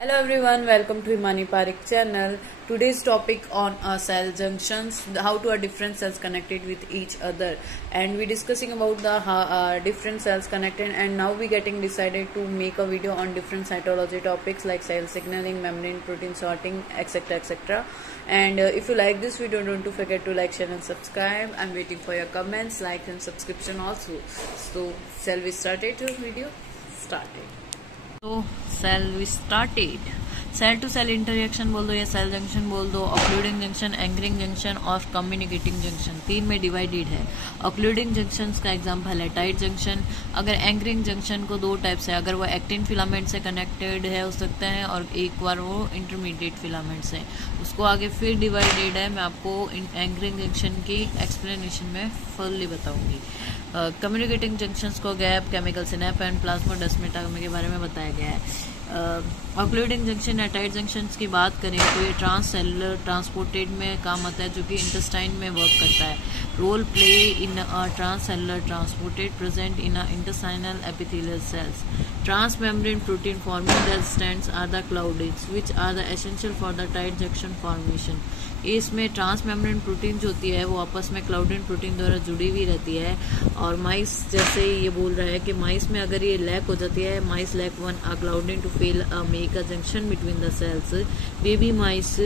Hello everyone, welcome to Himani Parik channel. Today's topic on cell junctions, how to different cells connected with each other, and we discussing about the different cells connected, and now we getting decided to make a video on different cytology topics like cell signaling, membrane protein sorting, etc etc. And if you like this video, don't forget to like, share and subscribe. I'm waiting for your comments, like and subscription also. So shall we started the video? Started. तो cell we started cell to cell interaction बोल दो या cell junction बोल दो, occluding junction, anchoring junction और communicating junction, तीन में divided है। ऑक्लूडिंग जंक्शन का एग्जांपल है टाइट जंक्शन। अगर एंकरिंग जंक्शन को दो टाइप से, अगर वो एक्टिन फिलामेंट से कनेक्टेड है हो सकता है और एक बार वो इंटरमीडिएट फिलामेंट से, उसको आगे फिर डिवाइडेड है। मैं आपको एंकरिंग जंक्शन की एक्सप्लेनेशन में फुल्ली बताऊंगी। कम्युनिकेटिंग जंक्शंस को गैप, केमिकल सिनेप एंड प्लाज्मोडेस्माटा के बारे में बताया गया है। ऑक्लूडिंग जंक्शन या टाइट जंक्शंस की बात करें तो ये ट्रांस सेलुलर ट्रांसपोर्टेड में काम आता है, जो कि इंटेस्टाइन में वर्क करता है। Role play in trans cellular transported present in intestinal epithelial cells. Trans membrane protein forming resistants are the claudins which are the essential for the tight junction formation. इसमें ट्रांस मेम्ब्रेन प्रोटीन जो होती है वो आपस में क्लाउडिन protein द्वारा जुड़ी हुई रहती है। और माइस जैसे ये बोल रहा है कि माइस में अगर ये लैक हो जाती है, mice lack one ah claudin to fail make a junction between the cells, baby mice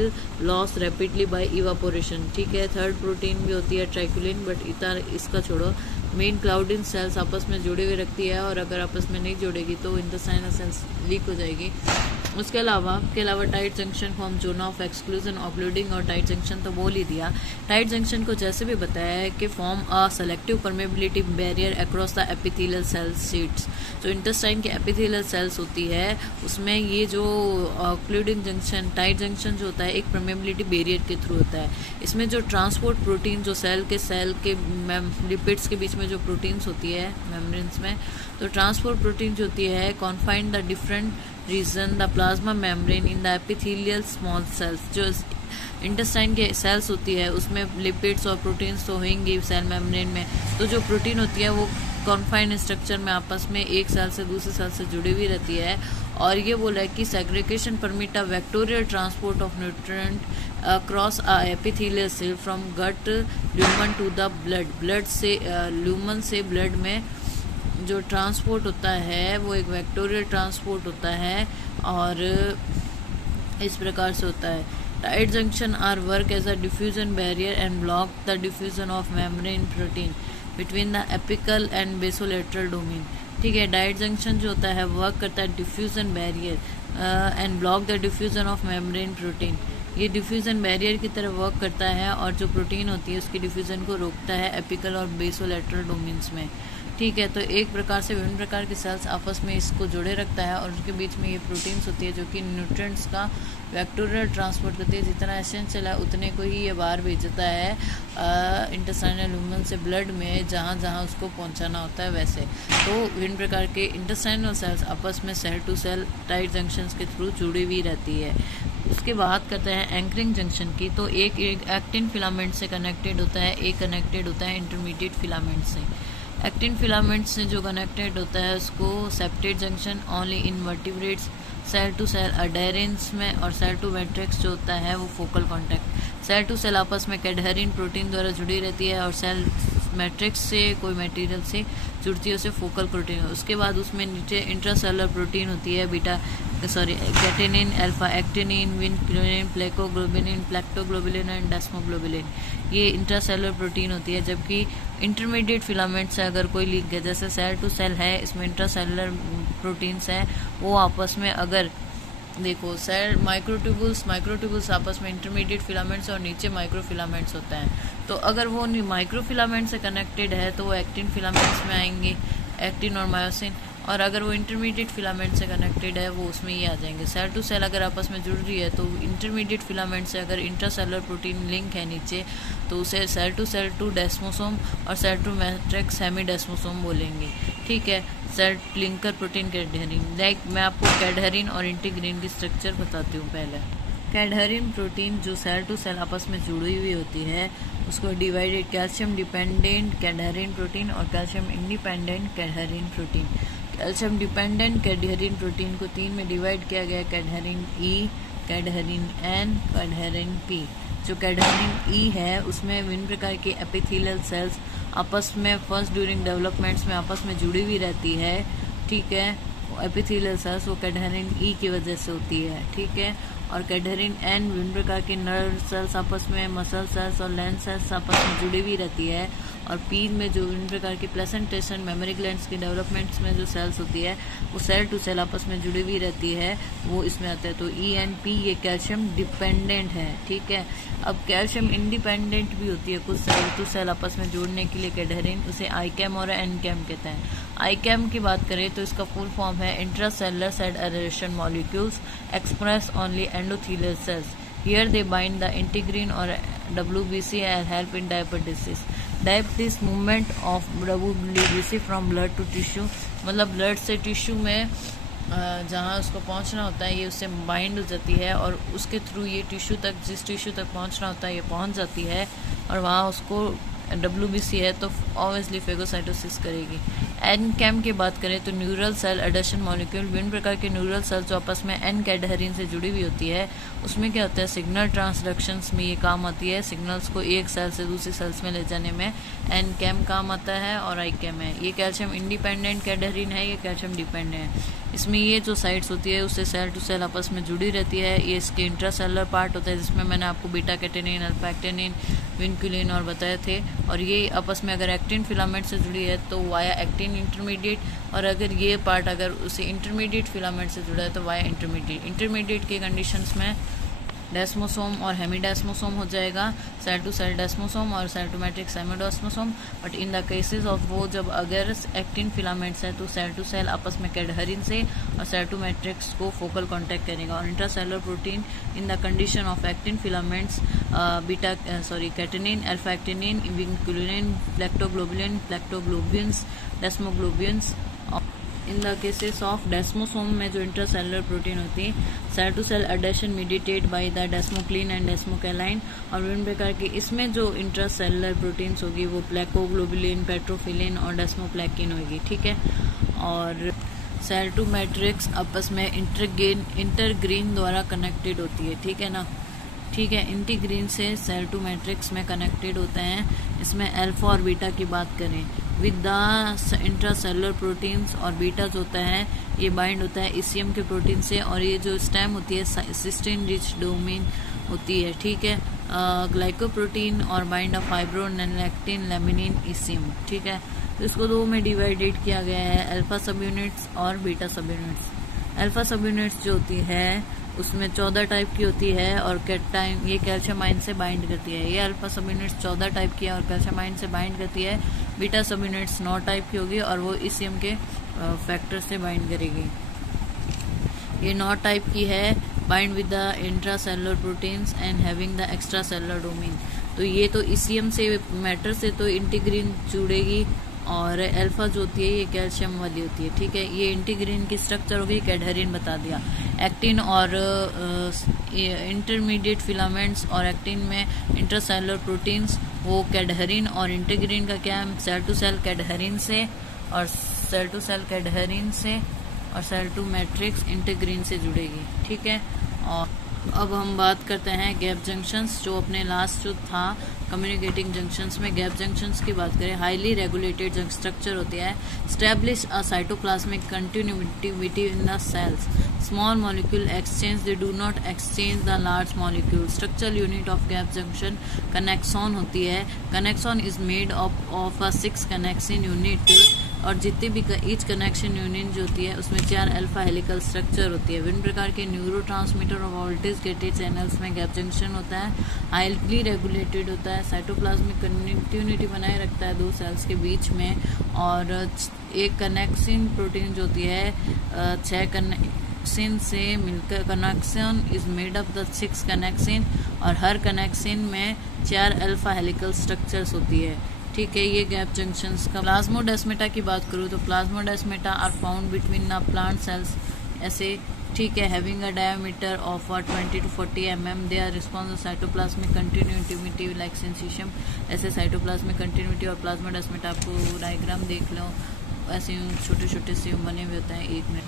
loss rapidly by evaporation. ठीक है, थर्ड प्रोटीन भी होती है ट्राइकुलिन, बट इसका छोड़ो। मेन क्लाउडिन सेल्स आपस में जुड़े हुए रखती है, और अगर आपस में नहीं जुड़ेगी तो इंटेस्टाइनल सेल्स लीक हो जाएगी। उसके अलावा टाइट जंक्शन को हम जोन ऑफ एक्सक्लूजन, ऑक्लूडिंग और टाइट जंक्शन तो बोल ही दिया। टाइट जंक्शन को जैसे भी बताया है कि form a selective permeability barrier across the epithelial cell sheets. जो इंटेस्टाइन की एपिथेलियल सेल्स होती है उसमें ये जो ऑक्लूडिंग जंक्शन, टाइट जंक्शन जो होता है एक परमेबिलिटी बैरियर के थ्रू होता है। इसमें जो ट्रांसपोर्ट प्रोटीन, जो सेल के लिपिड्स के बीच में जो प्रोटीन्स होती है मेम्ब्रेन्स में, तो ट्रांसपोर्ट प्रोटीन जो होती है confined the different region the plasma membrane in the epithelial small cells. जो इंटेस्टाइन के सेल्स होती है उसमें लिपिड्स और प्रोटीन्स तो होंगे सेल मेम्ब्रेन में, तो जो प्रोटीन होती है वो कॉन्फाइंड स्ट्रक्चर में आपस में एक सेल से दूसरे सेल से जुड़ी हुई रहती है। और ये बोला है कि segregation permit a vectorial transport of nutrient across a epithelial cell from gut lumen to the blood से ल्यूमन से ब्लड में जो ट्रांसपोर्ट होता है वो एक वेक्टोरियल ट्रांसपोर्ट होता है, और इस प्रकार से होता है। Tight junction are work as a diffusion barrier and block the diffusion of membrane protein between the apical and basolateral domain. ठीक है, टाइट जंक्शन जो होता है वर्क करता है diffusion barrier and block the diffusion of membrane protein. ये diffusion barrier की तरह वर्क करता है और जो प्रोटीन होती है उसकी डिफ्यूजन को रोकता है एपिकल और बेसोलेटरल डोमेन्स में। ठीक है, तो एक प्रकार से विभिन्न प्रकार के सेल्स आपस में इसको जोड़े रखता है, और उसके बीच में ये प्रोटीन्स होती है जो कि न्यूट्रिएंट्स का वेक्टोरियल ट्रांसपोर्ट करती है। जितना एसेंशियल है उतने को ही ये बाहर भेजता है इंटेस्टाइनल ल्यूमन से ब्लड में, जहाँ जहाँ उसको पहुँचाना होता है वैसे। तो विभिन्न प्रकार के इंटेस्टाइनल सेल्स आपस में cell to cell tight junctions के थ्रू जुड़ी हुई रहती है। उसके बाद करते हैं एंकरिंग जंक्शन की। तो एक एक्टिन फिलामेंट से कनेक्टेड होता है, एक कनेक्टेड होता है इंटरमीडिएट फिलामेंट से। एक्टिन फिलामेंट से जो कनेक्टेड होता है उसको septate junction only in vertebrates, cell to cell adherens में, और सेल टू मैट्रिक्स जो होता है वो focal contact. Cell to cell आपस में कैडहेरिन प्रोटीन द्वारा जुड़ी रहती है, और सेल मैट्रिक्स से कोई मटेरियल से जुड़ती है उसे फोकल प्रोटीन। उसके बाद उसमें नीचे इंट्रासेलुलर प्रोटीन होती है, catenin, alpha actinin, vinculin, plakoglobilin, plectoglobilin and desmoglobilin. ये इंट्रासेलुलर प्रोटीन होती है। जबकि इंटरमीडिएट फिलामेंट से अगर कोई लिंक है, जैसे सेल टू सेल है, इसमें इंट्रासेलुलर प्रोटीन्स है, वो आपस में अगर देखो सेल माइक्रोट्यूबुल्स आपस में इंटरमीडिएट फिलामेंट्स और नीचे माइक्रोफिलामेंट्स होता है। तो अगर वो माइक्रोफिलामेंट से कनेक्टेड है तो वो एक्टिन फिलामेंट्स में आएंगे, एक्टिन और मायोसिन। और अगर वो इंटरमीडिएट फिलामेंट से कनेक्टेड है वो उसमें ही आ जाएंगे। सेल टू सेल अगर आपस में जुड़ रही है तो इंटरमीडिएट फिलामेंट से अगर इंट्रासेलुलर प्रोटीन लिंक है नीचे तो उसे सेल टू डेस्मोसोम और सेल टू मैट्रिक्स हेमी डेस्मोसोम बोलेंगे। ठीक है, सेल लिंकर प्रोटीन कैडहेरिन। मैं आपको कैडहेरिन और इंटीग्रिन की स्ट्रक्चर बताती हूँ। पहले कैडहेरिन प्रोटीन जो सेल टू सेल आपस में जुड़ी हुई होती है उसको divided calcium dependent cadherin protein और calcium independent cadherin protein. Calcium dependent cadherin protein को 3 में डिवाइड किया गया, कैडहेरिन ई, कैडहेरिन एन, कैडहेरिन पी। जो कैडहेरिन ई है उसमें विभिन्न प्रकार के एपिथेलियल सेल्स आपस में फर्स्ट ड्यूरिंग डेवलपमेंट्स में आपस में जुड़ी हुई रहती है, ठीक है। एपिथेलियल सेल्स वो कैडहेरिन ई की वजह से होती है, ठीक है। और कैडहेरिन एन विभिन्न प्रकार के नर्व सेल्स आपस में, मसल सेल्स और लेंस सेल्स आपस में जुड़ी हुई रहती है। और पी में जो विभिन्न प्रकार की प्लेसेंटेशन मेमोरी ग्लैंड्स के डेवलपमेंट्स में जो सेल्स होती है वो सेल टू सेल आपस में जुड़ी हुई रहती है, वो इसमें आता है। तो ई एन पी ये कैल्शियम डिपेंडेंट है, ठीक है। अब कैल्शियम इंडिपेंडेंट भी होती है कुछ सेल टू सेल आपस में जोड़ने के लिए कैडहेरिन, उसे आई कैम और एन कैम कहते हैं। आई कैम की बात करें तो इसका फुल फॉर्म है intracellular cell adhesion molecules express only endothelial cells. Here they bind the integrin or WBC and help in diapetes. Diapetes movement of WBC from blood to tissue, मतलब blood से tissue में जहाँ उसको पहुँचना होता है ये उससे बाइंड हो जाती है और उसके थ्रू ये टिश्यू तक, जिस टिश्यू तक पहुँचना होता है ये पहुँच जाती है और वहाँ उसको WBC है तो ऑब्वियसली फेगोसाइटोसिस करेगी। एन कैम की बात करें तो न्यूरल सेल एडेशन मॉलिक्यूल, विभिन्न प्रकार के न्यूरल सेल्स जो आपस में एन कैडहेरिन से जुड़ी हुई होती है उसमें क्या होता है सिग्नल ट्रांसडक्शंस में ये काम आती है, सिग्नल्स को एक सेल से दूसरी सेल्स में ले जाने में एन कैम काम आता है। और आई कैम है ये कैल्शियम इंडिपेंडेंट कैडहेरिन है, ये कैल्शियम डिपेंडेंट है। इसमें ये जो साइट्स होती है उससे सेल टू सेल आपस में जुड़ी रहती है। ये इसके इंट्रासेलुलर पार्ट होता है जिसमें मैंने आपको beta catenin, alpha actinin, vinculin और बताए थे। और ये आपस में अगर एक्टिन फिलामेंट से जुड़ी है तो वाया एक्टिन इंटरमीडिएट, और अगर ये पार्ट अगर उसे इंटरमीडिएट फिलामेंट से जुड़ा है तो वाया इंटरमीडिएट। इंटरमीडिएट के कंडीशंस में डेस्मोसोम और हेमीडेस्मोसोम हो जाएगा, सेल टू सेल डेस्मोसोम और cell to matrix hemidesmosome. But in the cases of वो जब अगर एक्टिन फिलामेंट्स है तो सेल टू सेल आपस में कैडहेरिन से और सेल टू मैट्रिक्स को फोकल कांटेक्ट करेगा। और intracellular protein in the condition of actin filaments catenin, alpha actinin, vinculin, plectoglobulin, plectoglobians, desmoglobians. In the cases of desmosome में जो इंट्रासेलुलर प्रोटीन होती है cell to cell adhesion mediated by the desmocollin and desmoglein. और विभिन्न प्रकार की इसमें जो इंट्रासेलुलर प्रोटीन्स होगी वो प्लेकोग्लोबुलिन, पेट्रोफिलिन और डेस्मोप्लेकिन होगी, ठीक है। और सेल टू मैट्रिक्स आपस में इंटरग्रीन द्वारा कनेक्टेड होती है, ठीक है ना, ठीक है। इंटीग्रीन से सेल टू मैट्रिक्स में कनेक्टेड होते हैं। इसमें अल्फा और बीटा की बात करें विद द इंट्रासेलुलर प्रोटीन्स, और बीटा जो होता है ये बाइंड होता है ईसीएम के प्रोटीन से, और ये जो स्टेम होती है सिस्टीन रिच डोमेन होती है, ठीक है, ग्लाइकोप्रोटीन और bind of fibronectin, laminin, ECM, ठीक है। तो इसको दो में डिवाइडेड किया गया है, अल्फा सब यूनिट्स और बीटा सब यूनिट्स। अल्फा सब यूनिट्स जो होती है उसमें 14 टाइप की होती है और कैटाइन ये कैल्शियम आयन से बाइंड करती है। ये अल्फा सब यूनिट्स 14 टाइप की है और कैल्शियम आयन से बाइंड करती है। बीटा सब यूनिट्स 9 टाइप की होगी और वो ईसीएम के फैक्टर से बाइंड करेगी। ये 9 टाइप की है, bind with the intracellular proteins and having the extra cellular domain. तो ये तो ईसीएम से मैटर से तो इंटीग्रीन जुड़ेगी, और अल्फा जो होती है ये कैल्शियम वाली होती है, ठीक है। ये इंटीग्रीन की स्ट्रक्चर होगी, कैडहेरिन बता दिया। एक्टिन और इंटरमीडिएट फिलामेंट्स और एक्टिन में इंट्रासेलुलर प्रोटीन्स वो कैडहेरिन और इंटीग्रीन का क्या है, सेल टू सेल कैडहेरिन से और सेल टू सेल कैडहेरिन से और सेल टू मैट्रिक्स इंटीग्रीन से जुड़ेगी, ठीक है। और अब हम बात करते हैं गैप जंक्शंस, जो अपने लास्ट जो था कम्युनिकेटिंग जंक्शंस में गैप जंक्शंस की बात करें। हाईली रेगुलेटेड जंक्शन स्ट्रक्चर होती है, establish a cytoplasmic continuity in the cells, small molecule exchange, they do not exchange the large molecule. Structural unit of gap junction connexon होती है। Connexon is made of a 6 connection unit, और जितने भी each connection unit जो होती है उसमें 4 alpha helical structure होती है। विभिन्न प्रकार के न्यूरो ट्रांसमीटर और वोल्टेज गेटेड चैनल्स में गैप जंक्शन होता है। हाईली रेगुलेटेड होता है, साइटोप्लाज्मिक कंटिन्यूटी बनाए रखता है 2 सेल्स के बीच में। और एक कनेक्शन प्रोटीन जो होती है 6 कनेक्शन से मिलकर, connection is made up the 6 connection, और हर कनेक्शन में 4 अल्फा हेलिकल स्ट्रक्चर्स होती है, ठीक है। ये गैप जंक्शंस का। प्लाज्मोडेस्मेटा की बात करूँ तो plasmodesmata are found between the plant cells ऐसे, ठीक है, having a diameter of 20 to 40 mm। They are response cytoplasmic continuity like syncytium. ऐसे साइटोप्लाज्मिक कंटिन्यूटी और प्लाज्मोडेस्मेटा, आपको डायग्राम देख लो, ऐसे छोटे छोटे से बने हुए होते हैं एक में।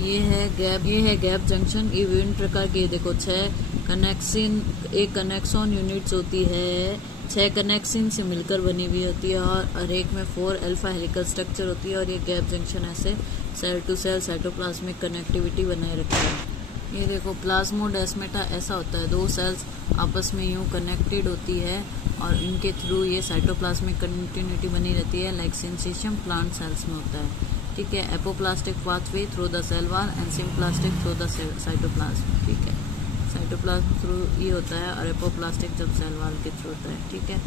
ये है गैप जंक्शन। ये विभिन्न प्रकार के देखो 6 कनेक्शन, एक कनेक्शन यूनिट्स होती है, 6 कनेक्शन से मिलकर बनी हुई होती है और हर एक में 4 अल्फा हेलिकल स्ट्रक्चर होती है। और ये गैप जंक्शन ऐसे cell to cell cytoplasmic connectivity बनाए रखती है। ये देखो प्लाज्मोडेस्माटा ऐसा होता है, 2 सेल्स आपस में यूं कनेक्टेड होती है और इनके थ्रू ये साइटोप्लाज्मिक कंटिन्यूटी बनी रहती है, लाइक सिंसेशियम प्लांट सेल्स में होता है। ठीक है, apoplastic pathway through the cell wall and symplastic through the cytoplasm. ठीक है, साइटोप्लाज्म थ्रू ये होता है और एपोप्लास्टिक जब सेल वॉल के थ्रू होता है। ठीक है,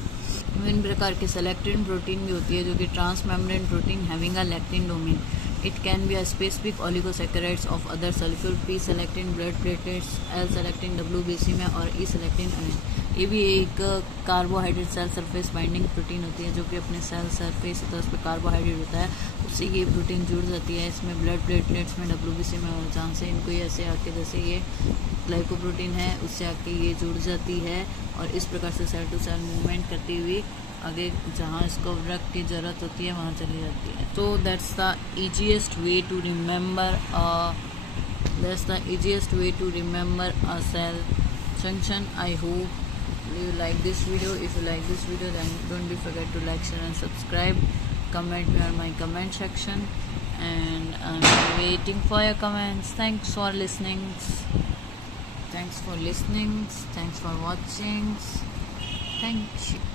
विभिन्न प्रकार के सेलेक्टिन प्रोटीन भी होती है जो कि transmembrane protein having a lectin domain. It can be a specific oligosaccharides of other molecule, P-selectin blood platelets, L-selectin WBC में और E-selectin अमीन। ये भी एक carbohydrate cell surface binding protein होती है जो कि अपने सेल सरफेस होता है, उस पर कार्बोहाइड्रेट होता है, उससे ये प्रोटीन जुड़ जाती है। इसमें ब्लड प्लेटलेट्स में WBC में और जहाँ से इनको ये ऐसे आके जैसे ये ग्लाइकोप्रोटीन है उससे आके ये जुड़ जाती है और इस प्रकार से सेल टू सेल मूवमेंट करती हुई आगे जहाँ इसको रक्त की ज़रूरत होती है वहाँ चली जाती है। तो that's the easiest way to remember a cell junction. I hope you like this video. If you like this video, then don't forget to like, share and subscribe. Comment me on my comment section and I'm waiting for your comments. Thanks for listening. Thanks for watching. Thank you.